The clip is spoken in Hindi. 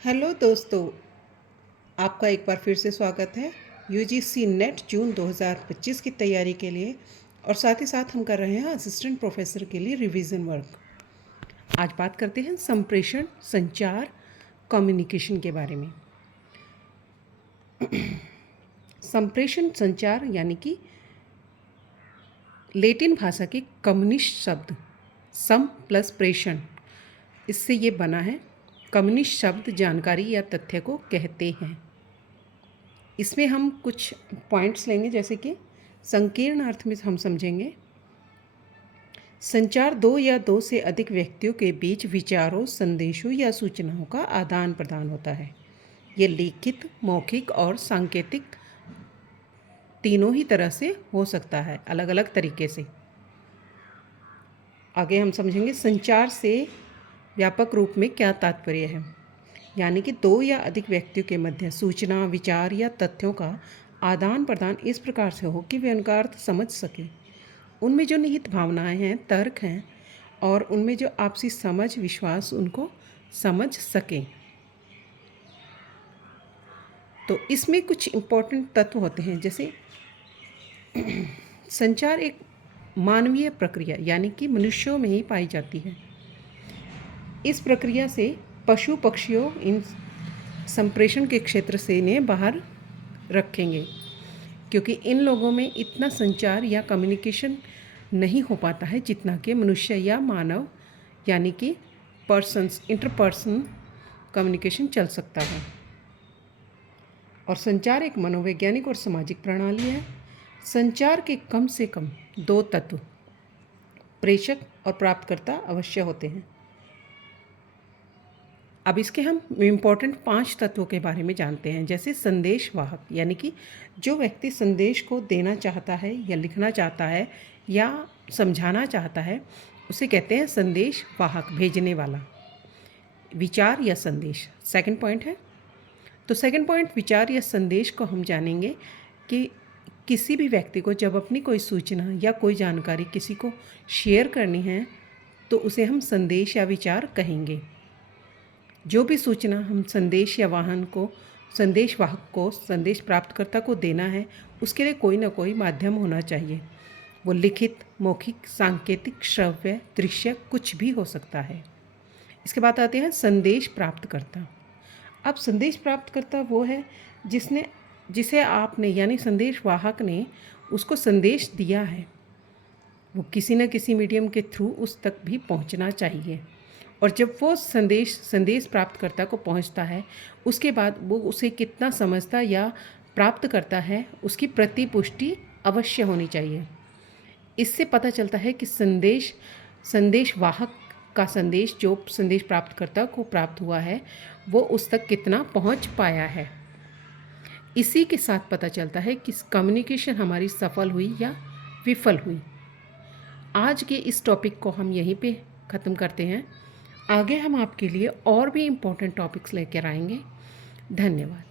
हेलो दोस्तों, आपका एक बार फिर से स्वागत है यूजीसी नेट जून 2025 की तैयारी के लिए। और साथ ही साथ हम कर रहे हैं असिस्टेंट प्रोफेसर के लिए रिवीजन वर्क। आज बात करते हैं संप्रेषण, संचार, कम्युनिकेशन के बारे में। संप्रेषण संचार यानी कि लैटिन भाषा के कम्युनिस्ट शब्द सम प्लस प्रेषण, इससे ये बना है। कम्युनिस्ट शब्द जानकारी या तथ्य को कहते हैं। इसमें हम कुछ पॉइंट्स लेंगे, जैसे कि संकीर्ण अर्थ में हम समझेंगे संचार दो या दो से अधिक व्यक्तियों के बीच विचारों, संदेशों या सूचनाओं का आदान प्रदान होता है। ये लिखित, मौखिक और सांकेतिक तीनों ही तरह से हो सकता है, अलग अलग तरीके से। आगे हम समझेंगे संचार से व्यापक रूप में क्या तात्पर्य है, यानी कि दो या अधिक व्यक्तियों के मध्य सूचना, विचार या तथ्यों का आदान प्रदान इस प्रकार से हो कि वे उनका अर्थ समझ सकें। उनमें जो निहित भावनाएं हैं, तर्क हैं और उनमें जो आपसी समझ, विश्वास उनको समझ सकें। तो इसमें कुछ इम्पोर्टेंट तत्व होते हैं, जैसे संचार एक मानवीय प्रक्रिया यानी कि मनुष्यों में ही पाई जाती है। इस प्रक्रिया से पशु पक्षियों इन संप्रेषण के क्षेत्र से इन्हें बाहर रखेंगे, क्योंकि इन लोगों में इतना संचार या कम्युनिकेशन नहीं हो पाता है जितना कि मनुष्य या मानव यानी कि पर्सन्स, इंटरपर्सन कम्युनिकेशन चल सकता है। और संचार एक मनोवैज्ञानिक और सामाजिक प्रणाली है। संचार के कम से कम दो तत्व, प्रेषक और प्राप्तकर्ता, अवश्य होते हैं। अब इसके हम इम्पोर्टेंट 5 तत्वों के बारे में जानते हैं, जैसे संदेश वाहक, यानी कि जो व्यक्ति संदेश को देना चाहता है या लिखना चाहता है या समझाना चाहता है, उसे कहते हैं संदेश वाहक, भेजने वाला। विचार या संदेश सेकंड पॉइंट है। तो सेकंड पॉइंट, विचार या संदेश को हम जानेंगे कि किसी भी व्यक्ति को जब अपनी कोई सूचना या कोई जानकारी किसी को शेयर करनी है तो उसे हम संदेश या विचार कहेंगे। जो भी सूचना हम संदेश या संदेश वाहक को, संदेश प्राप्तकर्ता को देना है, उसके लिए कोई ना कोई माध्यम होना चाहिए। वो लिखित, मौखिक, सांकेतिक, श्रव्य, दृश्य, कुछ भी हो सकता है। इसके बाद आते हैं संदेश प्राप्तकर्ता। अब संदेश प्राप्तकर्ता वो है जिसे आपने यानी संदेश वाहक ने उसको संदेश दिया है, वो किसी न किसी मीडियम के थ्रू उस तक भी पहुंचना चाहिए। और जब वो संदेश प्राप्तकर्ता को पहुंचता है, उसके बाद वो उसे कितना समझता या प्राप्त करता है, उसकी प्रतिपुष्टि अवश्य होनी चाहिए। इससे पता चलता है कि संदेश वाहक का संदेश जो संदेश प्राप्तकर्ता को प्राप्त हुआ है, वो उस तक कितना पहुंच पाया है। इसी के साथ पता चलता है कि कम्युनिकेशन हमारी सफल हुई या विफल हुई। आज के इस टॉपिक को हम यहीं पे ख़त्म करते हैं। आगे हम आपके लिए और भी इम्पोर्टेंट टॉपिक्स लेकर आएंगे। धन्यवाद।